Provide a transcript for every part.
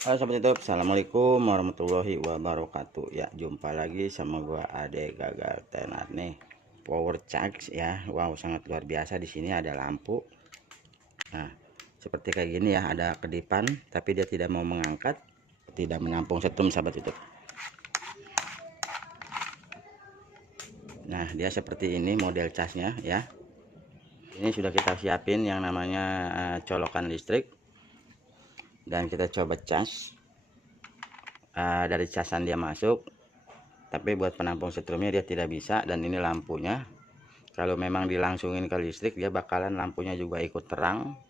Halo sobat YouTube, assalamualaikum warahmatullahi wabarakatuh. Ya, jumpa lagi sama gua Ade Gagal Tenar nih. Power charge ya, wow sangat luar biasa. Di sini ada lampu. Nah, seperti kayak gini ya, ada kedipan, tapi dia tidak mau mengangkat, tidak menampung setrum sahabat YouTube. Nah, dia seperti ini model casnya ya. Ini sudah kita siapin yang namanya colokan listrik, dan kita coba cas. Dari casan dia masuk, tapi buat penampung setrumnya dia tidak bisa. Dan ini lampunya, kalau memang dilangsungin ke listrik dia bakalan lampunya juga ikut terang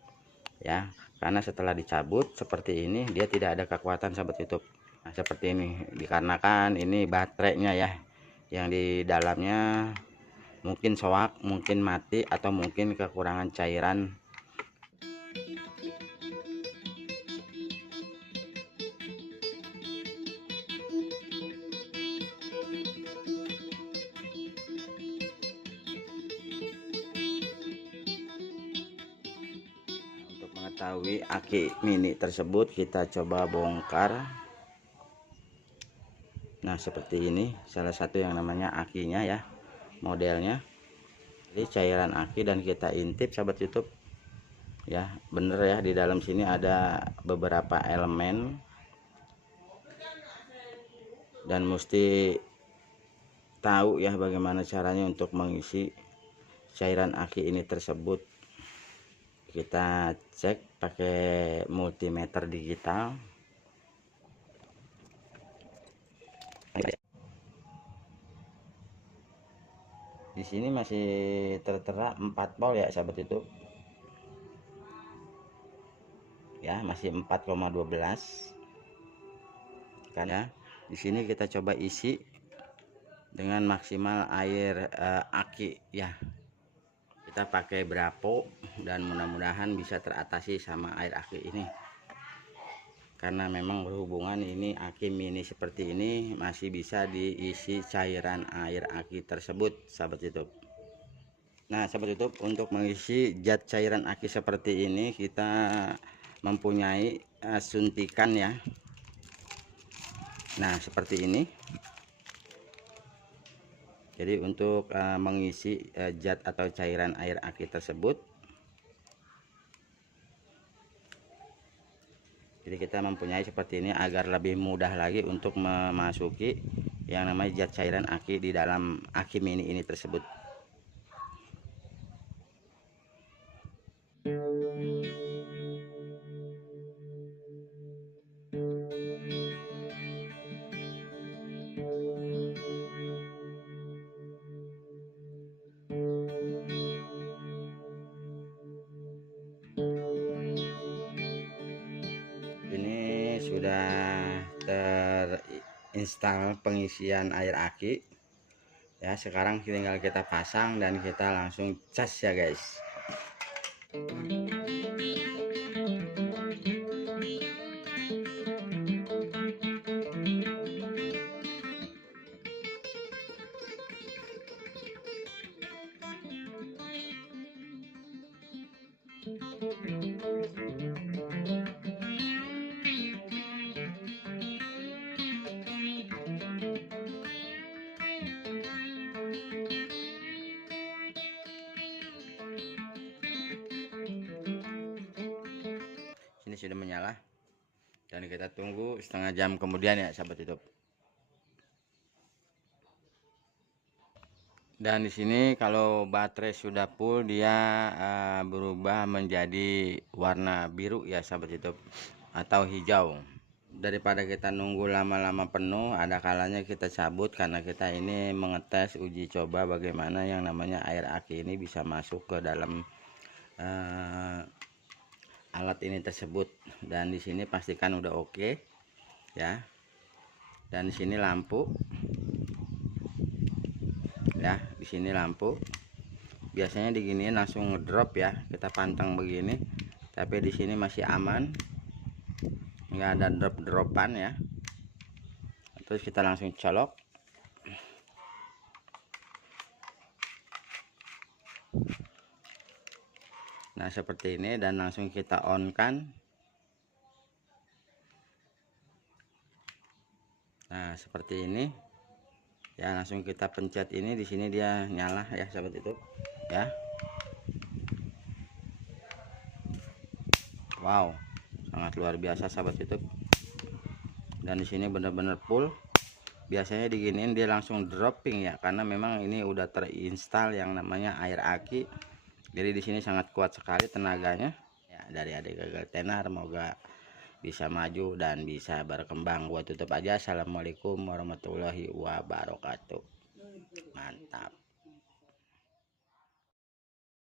ya, karena setelah dicabut seperti ini dia tidak ada kekuatan sahabat YouTube. Nah, seperti ini dikarenakan ini baterainya ya, yang di dalamnya mungkin soak, mungkin mati, atau mungkin kekurangan cairan. Untuk mengetahui aki mini tersebut, kita coba bongkar. Nah, seperti ini salah satu yang namanya akinya ya, modelnya. Jadi cairan aki, dan kita intip sahabat YouTube ya, bener ya, di dalam sini ada beberapa elemen, dan mesti tahu ya bagaimana caranya untuk mengisi cairan aki ini tersebut. Kita cek pakai multimeter digital. Di sini masih tertera 4 volt ya sahabat YouTube ya, masih 4,12 kan ya. Di sini kita coba isi dengan maksimal air aki ya. Kita pakai Brapo, dan mudah-mudahan bisa teratasi sama air aki ini, karena memang berhubungan ini aki mini seperti ini masih bisa diisi cairan air aki tersebut sahabat YouTube. Nah sahabat YouTube, untuk mengisi zat cairan aki seperti ini kita mempunyai suntikan ya. Nah seperti ini. Jadi untuk mengisi zat atau cairan air aki tersebut, jadi kita mempunyai seperti ini agar lebih mudah lagi untuk memasuki yang namanya zat cairan aki di dalam aki mini ini tersebut. Ini sudah terinstall pengisian air aki ya. Sekarang tinggal kita pasang dan kita langsung cas ya guys. Ini sudah menyala, dan kita tunggu setengah jam kemudian ya sahabat YouTube. Dan di sini kalau baterai sudah full dia berubah menjadi warna biru ya sahabat YouTube, atau hijau. Daripada kita nunggu lama-lama penuh, ada kalanya kita cabut, karena kita ini mengetes uji coba bagaimana yang namanya air aki ini bisa masuk ke dalam alat ini tersebut. Dan di sini pastikan udah oke ya. Dan di sini lampu ya, di sini lampu. Biasanya diginiin langsung ngedrop ya, kita pantang begini, tapi di sini masih aman, nggak ada drop-dropan ya. Terus kita langsung colok. Nah seperti ini, dan langsung kita on kan. Nah, seperti ini ya, langsung kita pencet ini, di sini dia nyala ya sahabat YouTube ya. Wow, sangat luar biasa sahabat YouTube. Dan di sini benar-benar full. Biasanya diginiin dia langsung dropping ya, karena memang ini udah terinstall yang namanya air aki. Jadi di sini sangat kuat sekali tenaganya ya. Dari adik gagal tenar, semoga bisa maju dan bisa berkembang. Gua tutup aja. Assalamualaikum warahmatullahi wabarakatuh. Mantap.